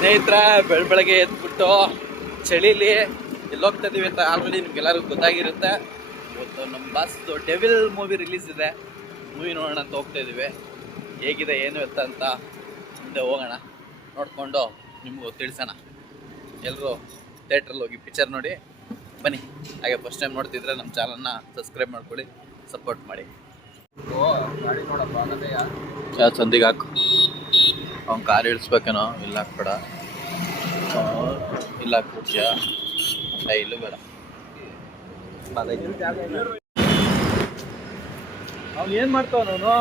ಸ್ನೇಹಿತರ ಬೆಳಗ್ಗೆ ಎದ್ಬಿಟ್ಟು ಚಳಿಲಿ ಎಲ್ಲೋಗ್ತಾ ಇದೀವಿ ಅಂತ ಆಲ್ರೆಡಿ ನಿಮ್ಗೆಲ್ಲರಿಗೂ ಗೊತ್ತಾಗಿರುತ್ತೆ. ಇವತ್ತು ನಮ್ಮ ಬಾಸ್ದು ಡೆವಿಲ್ ಮೂವಿ ರಿಲೀಸ್ ಇದೆ. ಮೂವಿ ನೋಡೋಣ ಅಂತ ಹೋಗ್ತಾ ಇದೀವಿ. ಹೇಗಿದೆ ಏನು ಅಂತ ಮುಂದೆ ಹೋಗೋಣ, ನೋಡಿಕೊಂಡು ನಿಮಗೂ ತಿಳಿಸೋಣ. ಎಲ್ಲರೂ ಥಿಯೇಟ್ರಲ್ಲಿ ಹೋಗಿ ಪಿಕ್ಚರ್ ನೋಡಿ ಬನ್ನಿ. ಹಾಗೆ ಫಸ್ಟ್ ಟೈಮ್ ನೋಡ್ತಿದ್ರೆ ನಮ್ಮ ಚಾನಲ್ನ ಸಬ್ಸ್ಕ್ರೈಬ್ ಮಾಡ್ಕೊಳ್ಳಿ, ಸಪೋರ್ಟ್ ಮಾಡಿ. ಗಾಡಿ ನೋಡಪ್ಪ ಸಂದಿಗೆ ಹಾಕು. ಅವ್ನು ಕಾರ್ ಇಳಿಸ್ಬೇಕೇನೋ, ಇಲ್ಲ ಹಾಕ್ಬೇಡ, ಇಲ್ಲ ಹಾಕ್ಬಿಡ್ತೀಯ, ಇಲ್ಲೂ ಬೇಡ. ಅವ್ನು ಏನು ಮಾಡ್ತಾವನು?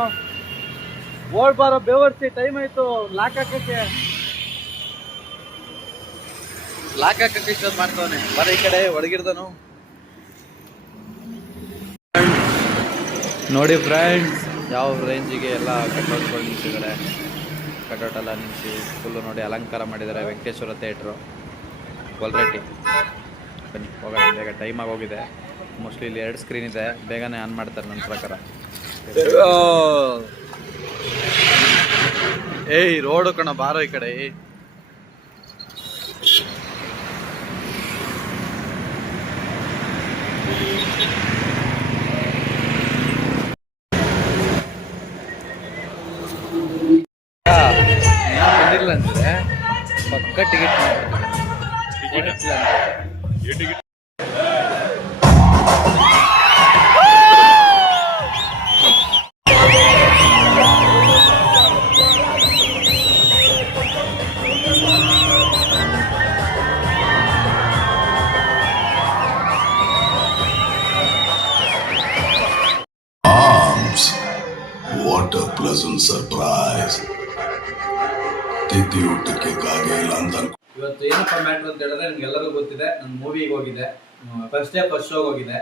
ಓಡ್ಬಾರೋ ಬೇವರ್ಸಿ, ಟೈಮ್ ಆಯ್ತು. ಲಾಕ್ ಹಾಕಕ್ಕೆ ಇಷ್ಟೊಂದು ಮಾಡ್ತಾವನೆ. ಬರ ಈ ಕಡೆ ಒಳಗಿರ್ದನು ನೋಡಿ ಫ್ರೆಂಡ್ಸ್, ಯಾವ ರೇಂಜಿಗೆ ಎಲ್ಲ ಕಟೌಟ್ಗಳು ನಿಲ್ಸಿದ್ದಾರೆ. ಕಟೌಟ್ ಎಲ್ಲ ನಿಲ್ಲಿಸಿ ಫುಲ್ಲು ನೋಡಿ ಅಲಂಕಾರ ಮಾಡಿದ್ದಾರೆ. ವೆಂಕಟೇಶ್ವರ ಥಿಯೇಟ್ರು ಗೊಲ್ರೆಡ್ಡಿ. ಬನ್ನಿ ಹೋಗೋಣ, ಬೇಗ ಟೈಮ್ ಆಗೋಗಿದೆ. ಮೋಸ್ಟ್ಲಿ ಇಲ್ಲಿ 2 ಸ್ಕ್ರೀನ್ ಇದೆ, ಬೇಗನೆ ಆನ್ ಮಾಡ್ತಾರೆ ನನ್ನ ಪ್ರಕಾರ. ಏಯ್ ರೋಡು ಕಣ, ಬಾರೋ ಈ ಕಡೆ. ಬಂದಿಲ್ಲ ಅಂದ್ರೆ ಪಕ್ಕ ticket What a pleasant surprise. ತಿಥಿ ಊಟಕ್ಕೆ ಕಾಗೆ ಇಲ್ಲ ಅಂತ. ಇವತ್ತು ಏನಪ್ಪ ಮ್ಯಾಟ್ರ್ ಅಂತ ಹೇಳಿದ್ರೆ ನಿಮ್ಗೆಲ್ಲರಿಗೂ ಗೊತ್ತಿದೆ, ನಾನು ಮೂವಿಗೆ ಹೋಗಿದ್ದೆ. ಫಸ್ಟ್ ಶೋಗೆ ಹೋಗಿದ್ದೆ.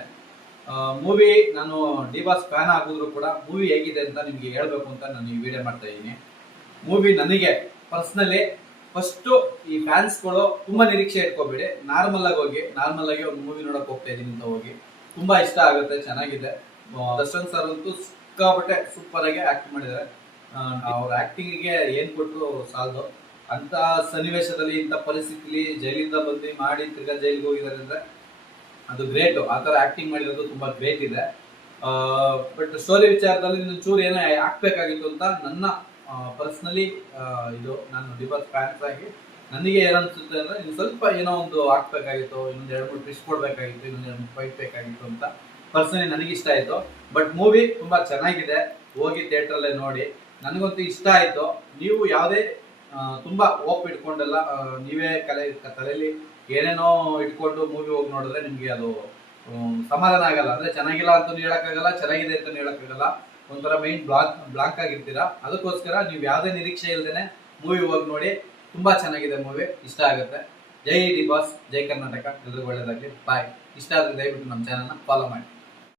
ಮೂವಿ ನಾನು ಡಿ-ಬಾಸ್ ಫ್ಯಾನ್ ಆಗಿದ್ರು ಕೂಡ ಮೂವಿ ಹೇಗಿದೆ ಅಂತ ನಿಮ್ಗೆ ಹೇಳ್ಬೇಕು ಅಂತ ನಾನು ಈ ವಿಡಿಯೋ ಮಾಡ್ತಾ ಇದ್ದೀನಿ. ಮೂವಿ ನನಗೆ ಪರ್ಸ್ನಲಿ ಫಸ್ಟು ಈ ಫ್ಯಾನ್ಸ್ಗಳು ತುಂಬಾ ನಿರೀಕ್ಷೆ ಇಟ್ಕೋಬೇಡಿ. ನಾರ್ಮಲ್ ಆಗಿ ಒಂದು ಮೂವಿ ನೋಡಕ್ ಹೋಗ್ತಾ ಇದೀನಿ ಅಂತ ಹೋಗಿ. ತುಂಬಾ ಇಷ್ಟ ಆಗುತ್ತೆ, ಚೆನ್ನಾಗಿದೆ. ದರ್ಶನ್ ಸರ್ ಅಂತೂ ಸಿಕ್ಕಾಪಟ್ಟೆ ಸೂಪರ್ ಆಗಿ ಆಕ್ಟ್ ಮಾಡಿದ್ದಾರೆ. ಅವ್ರ ಆಕ್ಟಿಂಗಿಗೆ ಏನ್ ಕೊಟ್ಟರು ಸಾಲದು. ಅಂತ ಸನ್ನಿವೇಶದಲ್ಲಿ, ಇಂಥ ಪರಿಸ್ಥಿತಿಲಿ ಜೈಲಿಂದ ಬಂದು ಮಾಡಿ ತಿರ್ಗಾ ಜೈಲಿಗೆ ಹೋಗಿದ್ದಾರೆ ಅಂದ್ರೆ ಅದು ಗ್ರೇಟ್. ಆ ತರ ಆಕ್ಟಿಂಗ್ ಮಾಡಿರೋದು ತುಂಬಾ ಗ್ರೇಟ್ ಇದೆ. ಬಟ್ ಸ್ಟೋರಿ ವಿಚಾರದಲ್ಲಿ ಚೂರು ಏನೋ ಹಾಕ್ಬೇಕಾಗಿತ್ತು ಅಂತ ನನ್ನ ಪರ್ಸನಲಿ ಇದು ನಾನು ಡಿ-ಬಾಸ್ ಫ್ಯಾನ್ಸ್ ಆಗಿ ನನಗೆ ಏನನ್ಸುತ್ತೆ ಅಂದ್ರೆ ಇನ್ನು ಸ್ವಲ್ಪ ಏನೋ ಒಂದು ಹಾಕ್ಬೇಕಾಗಿತ್ತು, ಇನ್ನೊಂದು 2-3 ಟ್ವಿಸ್ಟ್ ಕೊಡ್ಬೇಕಾಗಿತ್ತು, ಇನ್ನೊಂದು 2-3 ಫೈಟ್ ಬೇಕಾಗಿತ್ತು ಅಂತ ಪರ್ಸನಲಿ ನನಗೆ ಇಷ್ಟ ಆಯ್ತು. ಬಟ್ ಮೂವಿ ತುಂಬಾ ಚೆನ್ನಾಗಿದೆ, ಹೋಗಿ ಥಿಯೇಟ್ರಲ್ಲೇ ನೋಡಿ. ನನಗಂತೂ ಇಷ್ಟ ಆಯ್ತು. ನೀವು ಯಾವುದೇ ತುಂಬಾ ಹೋಪ್ ಇಟ್ಕೊಂಡೆಲ್ಲ ನೀವೇ ತಲೆಯಲ್ಲಿ ಏನೇನೋ ಇಟ್ಕೊಂಡು ಮೂವಿ ಹೋಗಿ ನೋಡಿದ್ರೆ ನಿಮ್ಗೆ ಅದು ಸಮಾಧಾನ ಆಗಲ್ಲ. ಅಂದ್ರೆ ಚೆನ್ನಾಗಿಲ್ಲ ಅಂತ ಹೇಳಕ್ಕಾಗಲ್ಲ, ಚೆನ್ನಾಗಿದೆ ಅಂತ ಹೇಳಕ್ಕಾಗಲ್ಲ. ಒಂಥರ ಮೈಂಡ್ ಬ್ಲಾಂಕ್ ಆಗಿರ್ತೀರಾ. ಅದಕ್ಕೋಸ್ಕರ ನೀವು ಯಾವುದೇ ನಿರೀಕ್ಷೆ ಇಲ್ದೇನೆ ಮೂವಿ ಹೋಗಿ ನೋಡಿ. ತುಂಬಾ ಚೆನ್ನಾಗಿದೆ ಮೂವಿ, ಇಷ್ಟ ಆಗುತ್ತೆ. ಜೈ ಡಿ-ಬಾಸ್, ಜೈ ಕರ್ನಾಟಕ, ಎಲ್ರಿಗೂ ಒಳ್ಳೇದಾಗ್ಲಿ. ಬಾಯ್. ಇಷ್ಟ ಆದ್ರೆ ದಯವಿಟ್ಟು ನಮ್ಮ ಚಾನಲ್ನ ಫಾಲೋ ಮಾಡಿ.